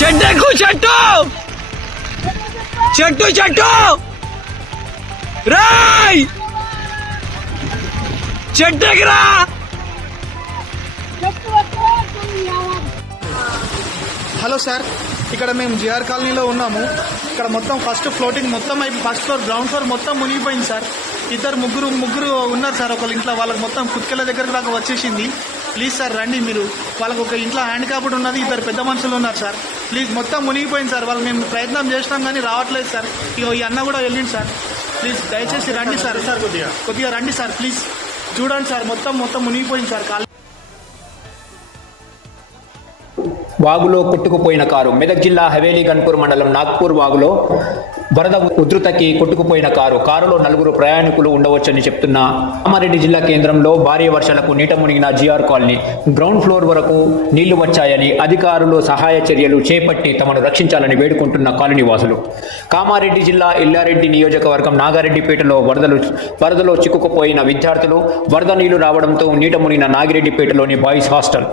చెట్టెక్కు చెట్టు! చెట్టు చెట్టు! రాయ్! చెట్టెకిరా హలో సార్ ఇక్కడ మేము జిఆర్ కాలనీలో ఉన్నాము. ఇక్కడ మొత్తం ఫస్ట్ ఫ్లోటింగ్ మొత్తం అయిపోయి ఫస్ట్ ఫ్లోర్ గ్రౌండ్ ఫ్లోర్ మొత్తం మునిగిపోయింది సార్. ఇద్దరు ముగ్గురు ముగ్గురు ఉన్నారు సార్ ఒకళ్ళ ఇంట్లో. వాళ్ళకి మొత్తం కుత్కెల దగ్గరకు దాకా వచ్చేసింది. ప్లీజ్ సార్ రండి మీరు. వాళ్ళకి ఒక ఇంట్లో హ్యాండ్ కాపుడు ఉన్నది ఇద్దరు పెద్ద మనుషులు ఉన్నారు సార్ ప్లీజ్ మొత్తం మునిగిపోయింది సార్ వాళ్ళు మేము ప్రయత్నం చేసినాం కానీ రావట్లేదు సార్ ఇక ఈ అన్న కూడా వెళ్ళింది సార్ ప్లీజ్ దయచేసి రండి సార్ సార్ కొద్దిగా. కొద్దిగా రండి సార్ ప్లీజ్ చూడండి సార్ మొత్తం మొత్తం మునిగిపోయింది సార్ కాల్ వాగులో కొట్టుకుపోయిన కారు. మెదక్ జిల్లా హవేలీ గన్పూర్ మండలం నాగ్పూర్ వాగులో వరద ఉధృతకి కొట్టుకుపోయిన కారు. కారులో నలుగురు ప్రయాణికులు ఉండవచ్చని చెప్తున్న కామారెడ్డి జిల్లా కేంద్రంలో భారీ వర్షాలకు నీట మునిగిన జిఆర్ కాలనీ. గ్రౌండ్ ఫ్లోర్ వరకు నీళ్ళు వచ్చాయని అధికారులు సహాయ చర్యలు చేపట్టి తమను రక్షించాలని వేడుకుంటున్న కాలనీ వాసులు కామారెడ్డి జిల్లా ఇల్లారెడ్డి నియోజకవర్గం నాగారెడ్డిపేటలో వరదలు వరదలో చిక్కుకుపోయిన విద్యార్థులు వరద నీళ్ళు రావడంతో నీట మునిగిన నాగిరెడ్డిపేటలోని బాయ్స్ హాస్టల్.